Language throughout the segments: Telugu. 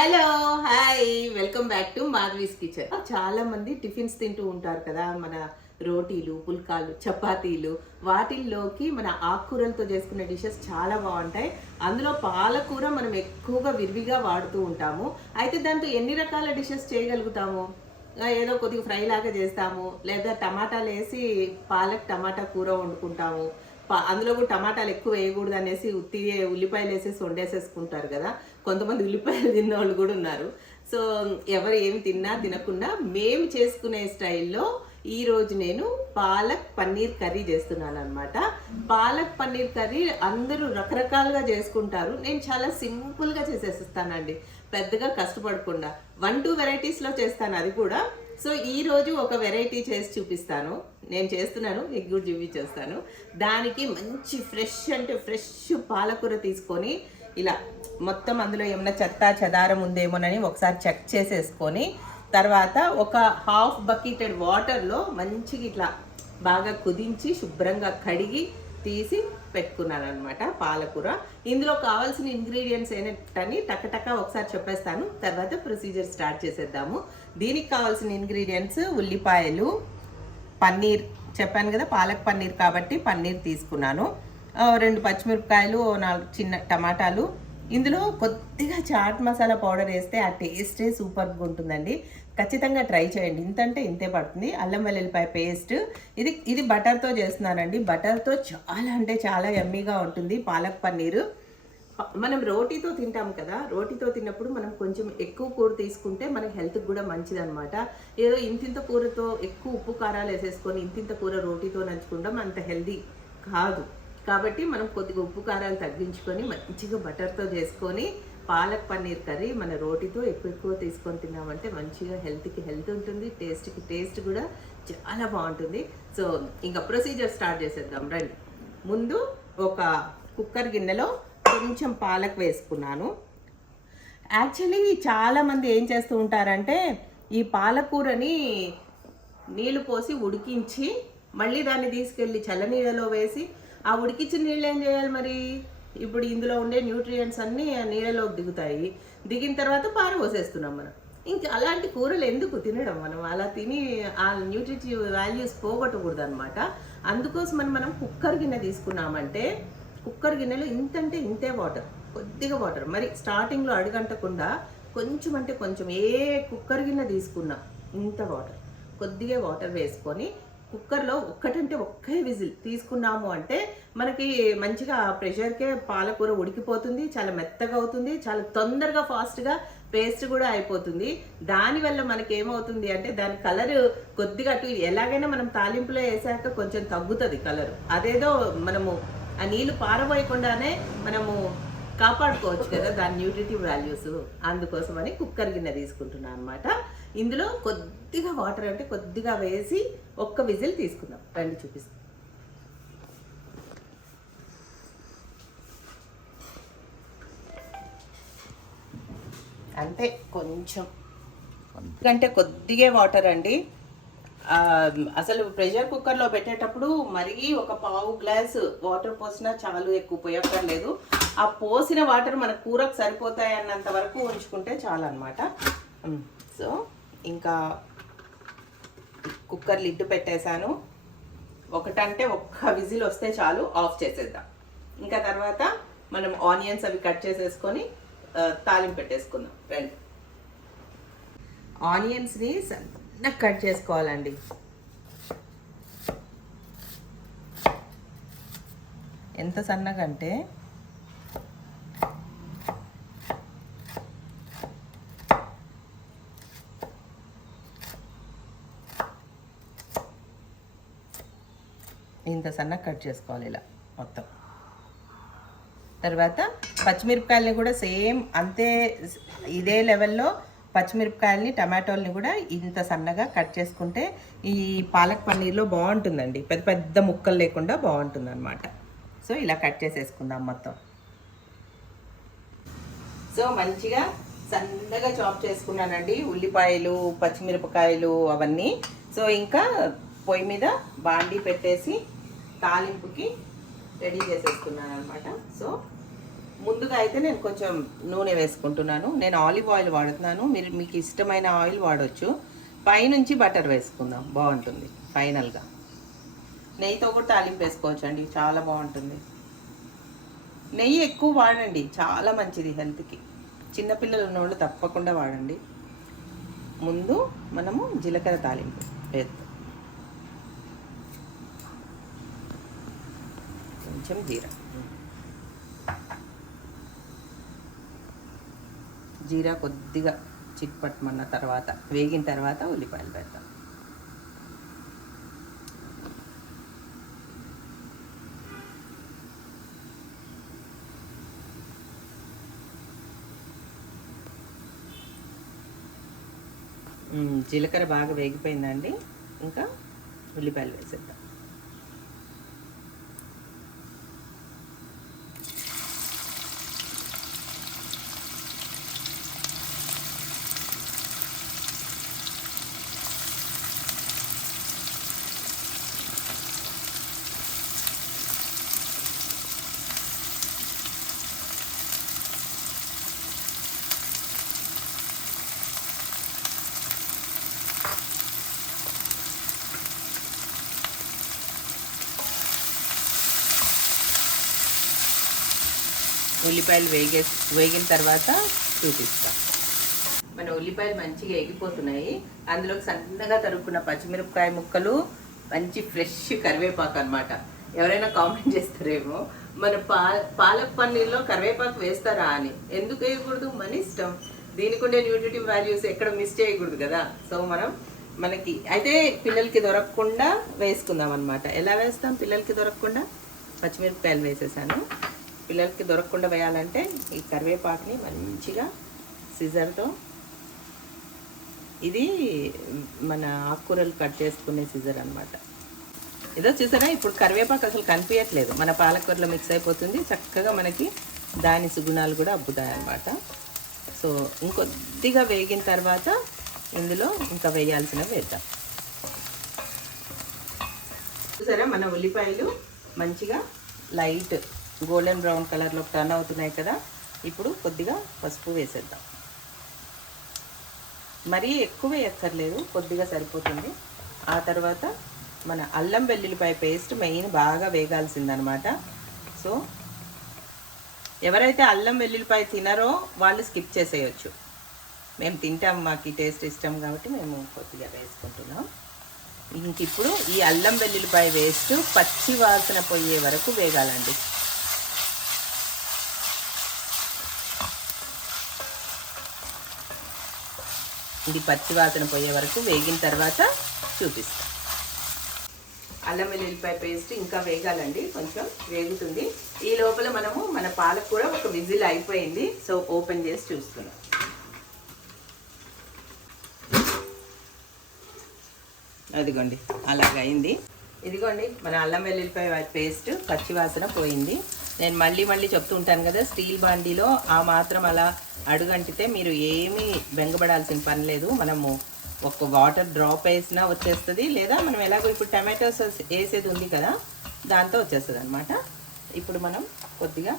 Hello hi welcome back to Madhavi's kitchen. చాలా మంది టిఫిన్స్ తింటూ ఉంటారు కదా మన రోటీలు పుల్కాలు చపాతీలు. వాటిల్లోకి మన ఆకుకూరలతో చేసుకునే డిషెస్ చాలా బాగుంటాయి. అందులో పాలకూర మనం ఎక్కువగా విరివిగా వాడుతూ ఉంటాము. అయితే దాంతో ఎన్ని రకాల డిషెస్ చేయగలుగుతాము? ఏదో కొద్దిగా ఫ్రై లాగా చేస్తాము లేదా టమాటాలు వేసి పాలక్ టమాటా కూర వండుకుంటాము. అందులో కూడా టమాటాలు ఎక్కువ వేయకూడదు అనేసి ఉత్తి ఉల్లిపాయలు వేసేసి వండేసేసుకుంటారు కదా. కొంతమంది ఉల్లిపాయలు తిన్న వాళ్ళు కూడా ఉన్నారు. సో ఎవరు ఏమి తిన్నా తినకుండా మేము చేసుకునే స్టైల్లో ఈరోజు నేను పాలక్ పన్నీర్ కర్రీ చేస్తున్నాను అనమాట పాలక్ పన్నీర్ కర్రీ అందరూ రకరకాలుగా చేసుకుంటారు. నేను చాలా సింపుల్గా చేసేస్తానండి. పెద్దగా కష్టపడకుండా. వన్ టూ వెరైటీస్లో చేస్తాను అది కూడా. సో ఈ రోజు ఒక వెరైటీ చేసి చూపిస్తాను. నేను చేస్తున్నాను మీకు కూడా చూపించేస్తాను దానికి మంచి ఫ్రెష్ అంటే ఫ్రెష్ పాలకూర తీసుకొని ఇలా మొత్తం అందులో ఏమైనా చెత్త చెదారం ఉందేమోనని ఒకసారి చెక్ చేసేసుకొని తర్వాత ఒక హాఫ్ బకెటెడ్ వాటర్లో మంచిగా ఇట్లా బాగా కుదించి శుభ్రంగా కడిగి తీసి పెట్టుకున్నాను అనమాట పాలకూర. ఇందులో కావాల్సిన ఇంగ్రీడియంట్స్ ఏంటని టకటక ఒకసారి చెప్పేస్తాను. తర్వాత ప్రొసీజర్ స్టార్ట్ చేసేద్దాము. దీనికి కావాల్సిన ఇంగ్రీడియంట్స్ ఉల్లిపాయలు పన్నీర్ చెప్పాను కదా పాలక్ పన్నీర్ కాబట్టి పన్నీర్ తీసుకున్నాను. రెండు పచ్చిమిరపకాయలు నాలుగు చిన్న టమాటాలు. ఇందులో కొద్దిగా చాట్ మసాలా పౌడర్ వేస్తే ఆ టేస్టే సూపర్గా ఉంటుందండి. ఖచ్చితంగా ట్రై చేయండి. ఇంతంటే ఇంతే పడుతుంది. అల్లం వెల్లుల్లిపాయ పేస్ట్. ఇది ఇది బటర్తో చేస్తున్నానండి. బటర్తో చాలా అంటే చాలా ఎమ్మీగా ఉంటుంది పాలక్ పన్నీరు. మనం రోటీతో తింటాం కదా. రోటీతో తిన్నప్పుడు మనం కొంచెం ఎక్కువ కూర తీసుకుంటే మన హెల్త్కి కూడా మంచిది అనమాట ఏదో ఇంతింత కూరతో ఎక్కువ ఉప్పు కారాలు వేసేసుకొని ఇంతింత కూర రోటీతో నంచుకుంటాం. అంత హెల్దీ కాదు. కాబట్టి మనం కొద్దిగా ఉప్పు కారాలు తగ్గించుకొని మంచిగా బటర్తో చేసుకొని పాలక్ పన్నీర్ కర్రీ మన రోటీతో ఎక్కువ ఎక్కువ తీసుకొని తిన్నామంటే మంచిగా హెల్త్కి హెల్త్ ఉంటుంది టేస్ట్కి టేస్ట్ కూడా చాలా బాగుంటుంది. సో ఇంకా ప్రొసీజర్ స్టార్ట్ చేసేద్దాం. రండి. ముందు ఒక కుక్కర్ గిన్నెలో కొంచెం పాలక్ వేసుకున్నాను. యాక్చువల్లీ చాలామంది ఏం చేస్తూ ఉంటారంటే ఈ పాలకూరని నీళ్ళు పోసి ఉడికించి మళ్ళీ దాన్ని తీసుకెళ్ళి చల్లనీళ్ళలో వేసి ఆ ఉడికించిన నీళ్ళు ఏం చేయాలి మరి? ఇప్పుడు ఇందులో ఉండే న్యూట్రియంట్స్ అన్నీ ఆ నీళ్ళలోకి దిగుతాయి. దిగిన తర్వాత పార పోసేస్తున్నాం మనం. ఇంకా అలాంటి కూరలు ఎందుకు తినడం మనం? అలా తిని ఆ న్యూట్రిటివ్ వాల్యూస్ పోగొట్టకూడదు అనమాట అందుకోసమని మనం కుక్కర్ గిన్నె తీసుకున్నామంటే కుక్కర్ గిన్నెలో ఇంతంటే ఇంతే వాటర్ కొద్దిగా వాటర్. మరి స్టార్టింగ్లో అడుగంటకుండా కొంచెం అంటే కొంచెం ఏ కుక్కర్ గిన్నె తీసుకున్నా ఇంత వాటర్ కొద్దిగా వాటర్ వేసుకొని కుక్కర్లో ఒక్కటంటే ఒక్కే విజిల్ తీసుకున్నాము అంటే మనకి మంచిగా ప్రెషర్కే పాలకూర ఉడికిపోతుంది చాలా మెత్తగా అవుతుంది చాలా తొందరగా ఫాస్ట్గా పేస్ట్ కూడా అయిపోతుంది. దానివల్ల మనకి ఏమవుతుంది అంటే దాని కలర్ కొద్దిగా అటు ఎలాగైనా మనం తాలింపులో వేసాక కొంచెం తగ్గుతుంది కలర్. అదేదో మనము ఆ నీళ్ళు పారబోయకుండానే మనము కాపాడుకోవచ్చు కదా దాని న్యూట్రిటివ్ వాల్యూస్. అందుకోసమని కుక్కర్ గిన్నె తీసుకుంటున్నాను అనమాట ఇందులో కొద్దిగా వాటర్ అంటే కొద్దిగా వేసి ఒక్క విజిల్ తీసుకుందాం. రండి చూపిస్తాం. అంతే కొంచెం అంటే కొద్దిగా వాటర్ అండి. అసలు ప్రెషర్ కుక్కర్లో పెట్టేటప్పుడు మరీ ఒక పావు గ్లాస్ వాటర్ పోసినా చాలు ఎక్కువ పోయక్కర్లేదు ఆ పోసిన వాటర్ మన కూరకు సరిపోతాయి అన్నంత వరకు ఉంచుకుంటే చాలు అనమాట సో ఇంకా కుక్కర్ లిడ్ పెట్టేశాను. ఒకటంటే ఒక్క విజిల్ వస్తే చాలు ఆఫ్ చేసేద్దాం. ఇంకా తర్వాత మనం ఆనియన్స్ అవి కట్ చేసేసుకొని ఆ, తాలింపు పెట్టేసుకుందాం. రండి. ఆనియన్స్ని సన్నగా కట్ చేసుకోవాలండి. ఎంత సన్నగా అంటే ఇంత సన్నగా కట్ చేసుకోవాలి ఇలా మొత్తం. తర్వాత పచ్చిమిరపకాయలని కూడా సేమ్ అంతే ఇదే లెవెల్లో పచ్చిమిరపకాయలని టమాటోల్ని కూడా ఇంత సన్నగా కట్ చేసుకుంటే ఈ పాలక్ పన్నీర్లో బాగుంటుందండి. పెద్ద పెద్ద ముక్కలు లేకుండా బాగుంటుంది అనమాట సో ఇలా కట్ చేసేసుకుందాం మొత్తం. సో మంచిగా సన్నగా చాప్ చేసుకున్నానండి. ఉల్లిపాయలు పచ్చిమిరపకాయలు అవన్నీ. సో ఇంకా పొయ్యి మీద బాండీ పెట్టేసి తాలింపుకి రెడీ చేసేసుకున్నాను అనమాట సో ముందుగా అయితే నేను కొంచెం నూనె వేసుకుంటున్నాను. నేను ఆలివ్ ఆయిల్ వాడుతున్నాను. మీరు మీకు ఇష్టమైన ఆయిల్ వాడొచ్చు. పైనుంచి బటర్ వేసుకుందాం. బాగుంటుంది. ఫైనల్గా. నెయ్యితో కూడా తాలింపు వేసుకోవచ్చు అండి చాలా బాగుంటుంది. నెయ్యి ఎక్కువ వాడండి. చాలా మంచిది హెల్త్కి. చిన్నపిల్లలు ఉన్నోళ్ళు తప్పకుండా వాడండి. ముందు మనము జీలకర్ర తాలింపు వేద్దాం కొంచెం జీరా. జీరా కొద్దిగా చిట్పట్టమన్న తర్వాత వేగిన తర్వాత ఉల్లిపాయలు పెడతాం. జీలకర్ర బాగా వేగిపోయిందండి. ఇంకా ఉల్లిపాయలు వేసేద్దాం. ఉల్లిపాయలు వేగే వేగిన తర్వాత చూపిస్తాం. మన ఉల్లిపాయలు మంచిగా ఎగిపోతున్నాయి అందులో సన్నగా తరుక్కున్న పచ్చిమిరపకాయ ముక్కలు మంచి ఫ్రెష్ కరివేపాకు అన్నమాట. ఎవరైనా కామెంట్ చేస్తారేమో మన పా పాలక్ పన్నీర్లో కరివేపాకు వేస్తారా అని. ఎందుకు వేయకూడదు? మన ఇష్టం. దీనికి ఉండే న్యూట్రిటివ్ వాల్యూస్ ఎక్కడ మిస్ చేయకూడదు కదా. సో మనం మనకి అయితే పిల్లలకి దొరకకుండా వేసుకుందాం అనమాట ఎలా వేస్తాం? పిల్లలకి దొరకకుండా పచ్చిమిరపకాయలు వేసేసాను. పిల్లలకి దొరకకుండా వేయాలంటే ఈ కరివేపాకుని మంచిగా సిజర్తో ఇది మన ఆకుకూరలు కట్ చేసుకునే సిజర్ అనమాట ఏదో చూసారా? ఇప్పుడు కరివేపాకు అసలు కనిపించట్లేదు. మన పాలకూరలో మిక్స్ అయిపోతుంది. చక్కగా మనకి దాని సుగుణాలు కూడా అబ్బుతాయి అన్నమాట. సో ఇంకొద్దిగా వేగిన తర్వాత ఇందులో ఇంకా వేయాల్సినవి వేద్దాం. చూసారా? మన ఉల్లిపాయలు మంచిగా లైట్ గోల్డెన్ బ్రౌన్ కలర్లో టర్న్ అవుతున్నాయి కదా. ఇప్పుడు కొద్దిగా పసుపు వేసేద్దాం. మరీ ఎక్కువ ఎక్కర్లేదు కొద్దిగా సరిపోతుంది. ఆ తర్వాత మన అల్లం వెల్లుల్లిపాయ పేస్ట్ మెయిన్ బాగా వేగాల్సిందనమాట. సో ఎవరైతే అల్లం వెల్లుల్లిపాయ తినరో వాళ్ళు స్కిప్ చేసేయచ్చు. మేము తింటాం మాకు టేస్ట్ ఇష్టం కాబట్టి మేము కొద్దిగా వేసుకుంటున్నాం. ఇంక ఇప్పుడు ఈ అల్లం వెల్లుల్లిపాయ వేస్ట్ పచ్చి వాసన పోయే వరకు వేగాలండి. ఇది పచ్చి వాసన పోయే వరకు వేగిన తర్వాత చూపిస్తాం. అల్లం వెల్లుల్లిపాయ పేస్ట్ ఇంకా వేగాలండి కొంచెం వేగుతుంది. ఈ లోపల మనము మన పాలకు కూడా ఒక విజిల్ అయిపోయింది సో ఓపెన్ చేసి చూస్తున్నాం అదిగోండి అలాగ అయింది ఇదిగోండి మన అల్లం వెల్లుల్లిపాయ పేస్ట్ పచ్చి వాసన పోయింది. నేను మళ్ళీ మళ్ళీ చెప్తూ ఉంటాను కదా స్టీల్ బాండీలో ఆ మాత్రం అలా అడుగంటితే మీరు ఏమీ బెంగపడాల్సిన పని లేదు. మనము ఒక వాటర్ డ్రాప్ వేసినా వచ్చేస్తుంది లేదా మనం ఎలాగో ఇప్పుడు టమాటోస్ వేసేది ఉంది కదా దాంతో వచ్చేస్తుంది అనమాట ఇప్పుడు మనం కొద్దిగా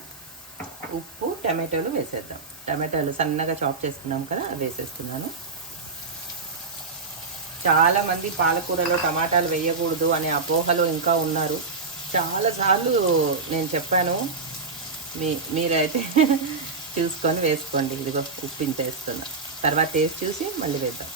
ఉప్పు టమాటోలు వేసేద్దాం. టమాటోలు సన్నగా చాప్ చేసుకున్నాం కదా వేసేస్తున్నాను. చాలామంది పాలకూరలో టమాటాలు వేయకూడదు అనే అపోహలో ఇంకా ఉన్నారు. చాలాసార్లు నేను చెప్పాను. మీ మీరైతే చూసుకొని వేసుకోండి. ఇదిగో ఉప్పించేస్తున్నా. తర్వాత టేస్ట్ చూసి మళ్ళీ వేద్దాం.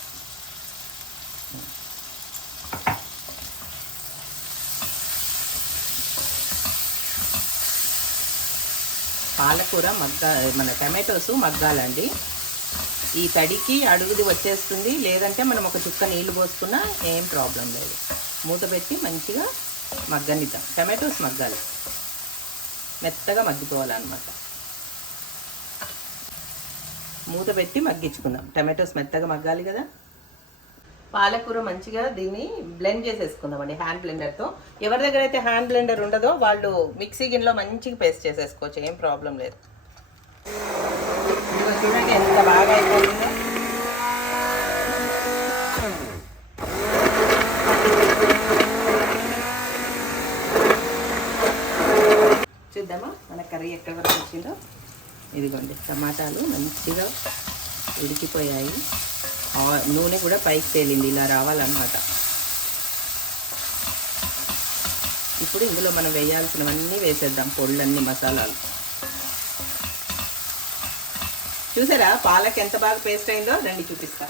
పాలకూర మగ్గ మన టమాటోస్ మగ్గాలండి. ఈ తడికి అడుగుది వచ్చేస్తుంది. లేదంటే మనం ఒక చుక్క నీళ్ళు పోసుకున్నా ఏం ప్రాబ్లం లేదు. మూత పెట్టి మంచిగా మగ్గనిద్దాం. టమాటోస్ మగ్గాలి. మెత్తగా మగ్గిపోవాలన్నమాట. మూత పెట్టి మగ్గించుకుందాం. టమాటోస్ మెత్తగా మగ్గాలి కదా. పాలకూర మంచిగా దీన్ని బ్లెండ్ చేసేసుకుందామండి హ్యాండ్ బ్లెండర్తో ఎవరి దగ్గర అయితే హ్యాండ్ బ్లెండర్ ఉండదో వాళ్ళు మిక్సీ గిన్నెలో మంచిగా పేస్ట్ చేసేసుకోవచ్చు ఏం ప్రాబ్లం లేదు. చూడండి ఎంత బాగా అయిపోతుందో చూద్దామా మన కర్రీ ఎక్కడి వరకు వచ్చిందో? ఇదిగోండి టమాటాలు మంచిగా ఉడికిపోయాయి. ఆ- నూనె కూడా పైకి తేలింది ఇలా రావాలన్నమాట. ఇప్పుడు ఇందులో మనం వేయాల్సినవన్నీ వేసేద్దాం పొళ్ళన్నీ మసాలాలు. చూసారా పాలకి ఎంత బాగా పేస్ట్ అయిందో? రండి చూపిస్తా.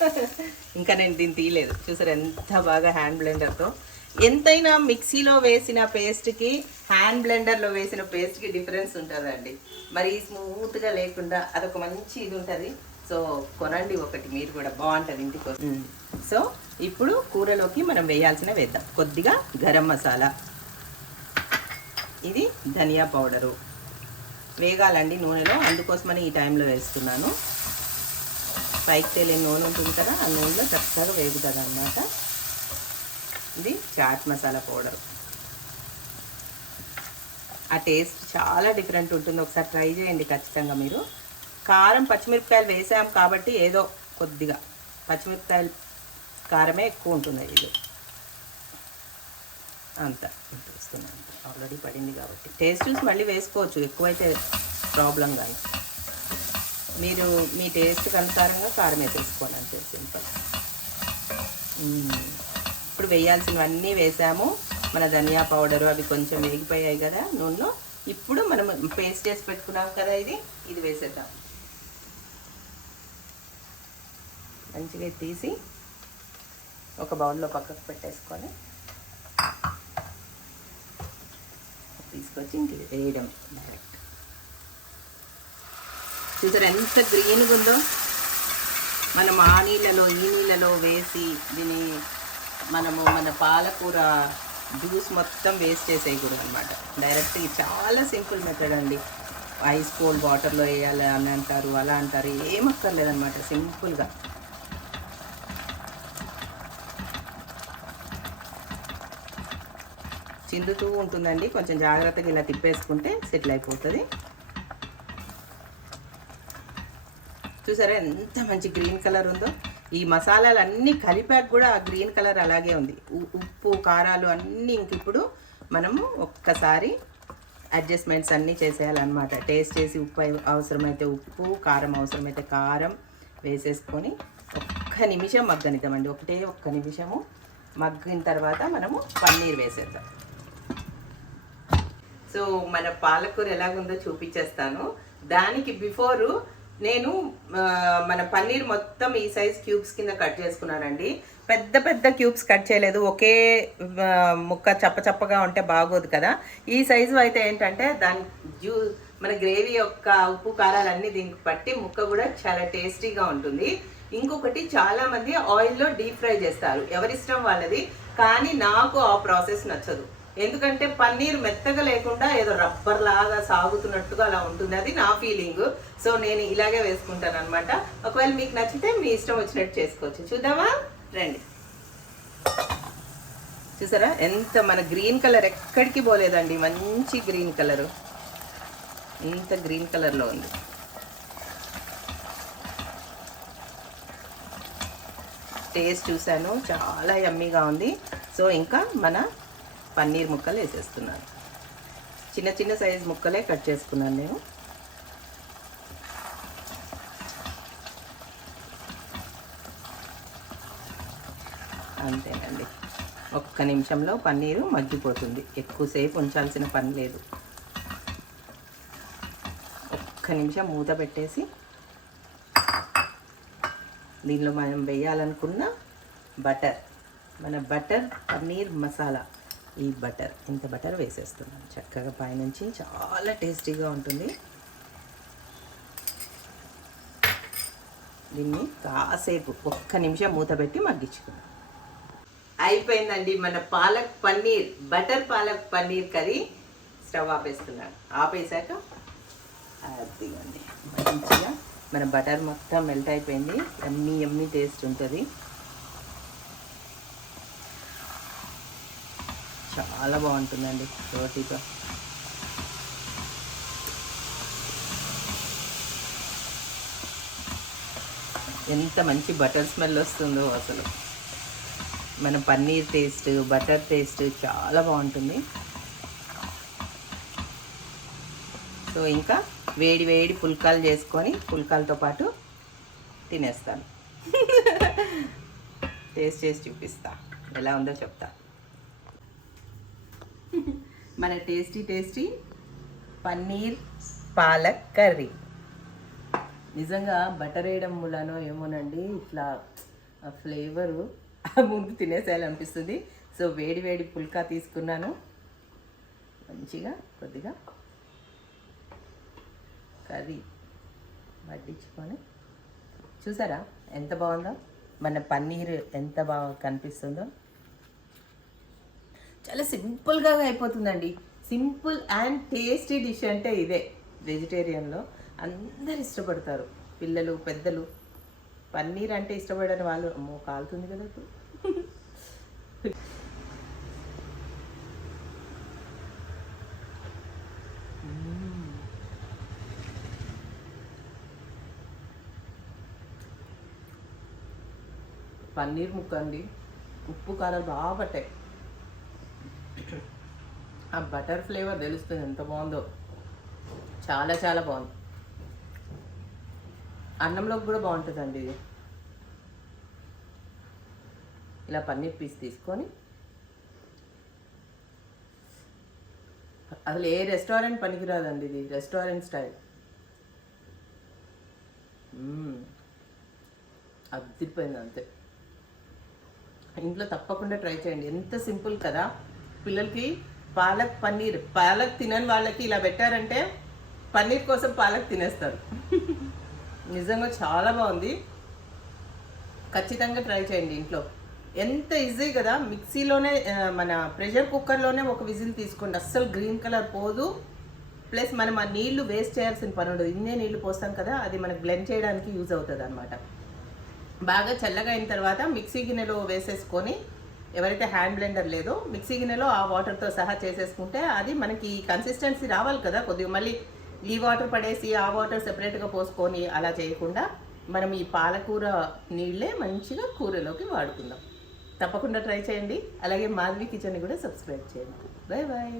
ఇంకా నేను దీన్ని తీయలేదు. చూసారా ఎంత బాగా హ్యాండ్ బ్లెండర్తో ఎంతైనా మిక్సీలో వేసిన పేస్ట్కి హ్యాండ్ బ్లెండర్లో వేసిన పేస్ట్కి డిఫరెన్స్ ఉంటుందండి. మరి స్మూత్గా లేకుండా అదొక మంచి ఇది ఉంటుంది సో కొనండి ఒకటి మీరు కూడా బాగుంటుంది ఇంటికి. సో ఇప్పుడు కూరలోకి మనం వేయాల్సిన వేద్దాం. కొద్దిగా గరం మసాలా. ఇది ధనియా పౌడరు. వేగాలండి నూనెలో. అందుకోసమని ఈ టైంలో వేస్తున్నాను. పైకి తేలిన నూనె ఉంటుంది కదా ఆ నూనెలో చక్కగా వేగుతుంది అన్నమాట ఇది చాట్ మసాలా పౌడర్. ఆ టేస్ట్ చాలా డిఫరెంట్ ఉంటుంది. ఒకసారి ట్రై చేయండి ఖచ్చితంగా మీరు. కారం పచ్చిమిరపకాయలు వేసాం కాబట్టి ఏదో కొద్దిగా పచ్చిమిరపకాయలు కారమే ఎక్కువ ఉంటుంది ఇది. అంత చూస్తున్నాను. ఆల్రెడీ పడింది కాబట్టి. టేస్ట్ చూసి మళ్ళీ వేసుకోవచ్చు. ఎక్కువైతే ప్రాబ్లం కానీ మీరు మీ టేస్ట్కి అనుసారంగా కారం వేసేసుకోండి అంతే సింపుల్ వేయాల్సినవన్నీ వేసాము. మన ధనియా పౌడరు అవి కొంచెం వేగిపోయాయి కదా నూనెలో. ఇప్పుడు మనం పేస్ట్ చేసి పెట్టుకున్నాం కదా ఇది ఇది వేసేద్దాం. మంచిగా తీసి ఒక బౌల్లో పక్కకు పెట్టేసుకొని తీసుకొచ్చి ఇంక వేయడం. డైరెక్ట్ చూసారు ఎంత గ్రీన్గా ఉందో? మనం ఆ నీళ్ళలో ఈ నీళ్ళలో వేసి దీన్ని మనము మన పాలకూర జ్యూస్ మొత్తం వేస్ట్ చేసేయకూడదు అనమాట డైరెక్ట్ చాలా సింపుల్ మెథడ్ అండి. ఐస్ కోల్డ్ వాటర్లో వేయాలి అని అంటారు అలా అంటారు ఏమక్కర్లేదనమాట సింపుల్గా. చిందుతూ ఉంటుందండి కొంచెం జాగ్రత్తగా ఇలా తిప్పేసుకుంటే సెటిల్ అయిపోతుంది. చూసారా ఎంత మంచి గ్రీన్ కలర్ ఉందో? ఈ మసాలాలు అన్నీ కలిపాక కూడా ఆ గ్రీన్ కలర్ అలాగే ఉంది. ఉ- ఉప్పు కారాలు అన్నీ ఇంక ఇప్పుడు మనము ఒక్కసారి అడ్జస్ట్మెంట్స్ అన్నీ చేసేయాలన్నమాట. టేస్ట్ చేసి ఉప్పు అవసరమైతే ఉప్పు కారం అవసరమైతే కారం వేసేసుకొని ఒక్క నిమిషం మగ్గనిద్దామండి. ఒకటే ఒక్క నిమిషము మగ్గిన తర్వాత మనము పన్నీర్ వేసేద్దాం. సో మన పాలకూర ఎలాగుందో చూపించేస్తాను దానికి బిఫోరు నేను మన పన్నీర్ మొత్తం ఈ సైజ్ క్యూబ్స్ కింద కట్ చేసుకున్నానండి. పెద్ద పెద్ద క్యూబ్స్ కట్ చేయలేదు. ఒకే ముక్క చప్ప చప్పగా ఉంటే బాగోదు కదా. ఈ సైజు అయితే ఏంటంటే దాని జ్యూ మన గ్రేవీ యొక్క ఉప్పు కారాలన్నీ దీనికి పట్టి ముక్క కూడా చాలా టేస్టీగా ఉంటుంది. ఇంకొకటి చాలామంది ఆయిల్లో డీప్ ఫ్రై చేస్తారు. ఎవరిష్టం వాళ్ళది. కానీ నాకు ఆ ప్రాసెస్ నచ్చదు. ఎందుకంటే పన్నీర్ మెత్తగా లేకుండా ఏదో రబ్బర్ లాగా సాగుతున్నట్టుగా అలా ఉంటుంది. అది నా ఫీలింగ్. సో నేను ఇలాగే వేసుకుంటాను అనమాట ఒకవేళ మీకు నచ్చితే మీ ఇష్టం వచ్చినట్టు చేసుకోవచ్చు. చూద్దామా? రండి. చూసారా? ఎంత మన గ్రీన్ కలర్ ఎక్కడికి పోలేదండి. మంచి గ్రీన్ కలరు. ఇంత గ్రీన్ కలర్లో ఉంది. టేస్ట్ చూశాను. చాలా యమ్మీగా ఉంది. సో ఇంకా మన పన్నీర్ ముక్కలు వేసేస్తున్నాను. చిన్న చిన్న సైజ్ ముక్కలే కట్ చేసుకున్నాను నేను. అంతేనండి. ఒక్క నిమిషంలో పన్నీరు మగ్గిపోతుంది. ఎక్కువసేపు ఉంచాల్సిన పని లేదు. ఒక్క నిమిషం మూత పెట్టేసి దీనిలో మనం వేయాలనుకున్న బటర్ మన బటర్ పన్నీర్ మసాలా. ఈ బటర్ ఇంత బటర్ వేసేస్తున్నాం చక్కగా పైనుంచి చాలా టేస్టీగా ఉంటుంది. దీన్ని కాసేపు ఒక్క నిమిషం మూత పెట్టి మగ్గించుకున్నాం అయిపోయిందండి మన palak paneer butter palak paneer curry. Stove ఆపేస్తున్నాను. ఆపేసాక అండి మంచిగా మన బటర్ మొత్తం మెల్ట్ అయిపోయింది. ఎమ్మి ఎమ్మి టేస్ట్ ఉంటుంది. చాలా బాగుంటుందండి రోటీతో ఎంత మంచి బటర్ స్మెల్ వస్తుందో అసలు. మన పన్నీర్ టేస్ట్ బటర్ టేస్ట్ చాలా బాగుంటుంది. సో ఇంకా వేడి వేడి పుల్కాలు చేసుకొని పుల్కాలతో పాటు తినేస్తాను. టేస్ట్ చేసి చూపిస్తా. ఎలా ఉందో చెప్తా. మన tasty tasty paneer palak curry. నిజంగా బటర్ వేయడం మూలనో ఏమోనండి ఇట్లా ఫ్లేవరు ముందు తినేసేయాలనిపిస్తుంది. సో వేడి వేడి పుల్కా తీసుకున్నాను. మంచిగా కొద్దిగా కర్రీ వడ్డించుకొని. చూసారా ఎంత బాగుందో? మన పన్నీర్ ఎంత బాగా కనిపిస్తుందో. చాలా సింపుల్గా అయిపోతుందండి. సింపుల్ అండ్ టేస్టీ డిష్ అంటే ఇదే. వెజిటేరియన్లో అందరు ఇష్టపడతారు. పిల్లలు పెద్దలు. పన్నీర్ అంటే ఇష్టపడని వాళ్ళు అమ్మో కాలుతుంది కదా ఇప్పుడు. పన్నీర్ ముక్క అండి. ఉప్పు కారాలు బాగా పట్టాయి. ఆ బటర్ ఫ్లేవర్ తెలుస్తుంది ఎంత బాగుందో. చాలా చాలా బాగుంది. అన్నంలోకి కూడా బాగుంటుందండి ఇది. ఇలా పన్నీర్ పీస్ తీసుకొని అసలు ఏ రెస్టారెంట్ పనికిరాదండి ఇది రెస్టారెంట్ స్టైల్. మ్మ్. అదిరిపోయింది అంతే. ఇంట్లో తప్పకుండా ట్రై చేయండి. ఎంత సింపుల్ కదా. పిల్లలకి పాలక్ పన్నీర్ పాలక్ తినని వాళ్ళకి ఇలా పెట్టారంటే పన్నీర్ కోసం పాలక్ తినేస్తారు. నిజంగా చాలా బాగుంది. ఖచ్చితంగా ట్రై చేయండి ఇంట్లో. ఎంత ఈజీ కదా మిక్సీలోనే మన ప్రెషర్ కుక్కర్లోనే ఒక విజిల్ తీసుకోండి. అస్సలు గ్రీన్ కలర్ పోదు. ప్లస్ మనం ఆ నీళ్ళు వేస్ట్ చేయాల్సిన పని ఉండదు. ఇన్నే నీళ్ళు పోస్తాం కదా అది మనకు బ్లెండ్ చేయడానికి యూజ్ అవుతుంది అనమాట బాగా చల్లగా అయిన తర్వాత మిక్సీ గిన్నెలో వేసేసుకొని ఎవరైతే హ్యాండ్ బ్లెండర్ లేదో మిక్సీ గిన్నెలో ఆ వాటర్తో సహా చేసేసుకుంటే అది మనకి కన్సిస్టెన్సీ రావాలి కదా. కొద్దిగా మళ్ళీ ఈ వాటర్ పడేసి ఆ వాటర్ సెపరేట్గా పోసుకొని అలా చేయకుండా మనం ఈ పాలకూర నీళ్ళే మంచిగా కూరలోకి వాడుకుందాం. తప్పకుండా ట్రై చేయండి. అలాగే మాధవి కిచెన్ కూడా సబ్స్క్రైబ్ చేయండి. Bye bye